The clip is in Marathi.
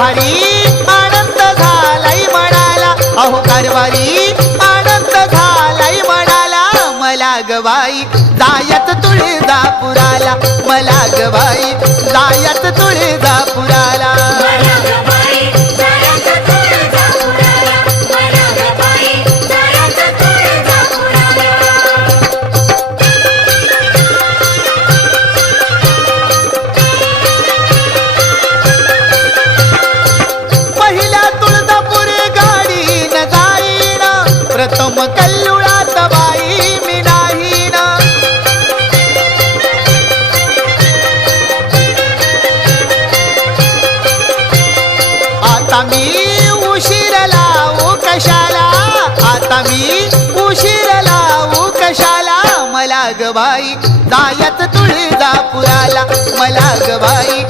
कारभारी आनंद झालाय म्हणाला, अहो कारभारी आनंद झालाय म्हणाला, मला ग बाई जायच तुळजापुराला, मला ग बाई जायच तुळजापुराला. पहिल्या तुळजापुरी गाडीन जाईन, प्रथम कल्लुळात बाई मी नाहीन. आता मी उशीर लावू कशाला, आता मी उशीर लावू कशाला, मला ग बाई जायच तुळजापुराला, मला ग बाई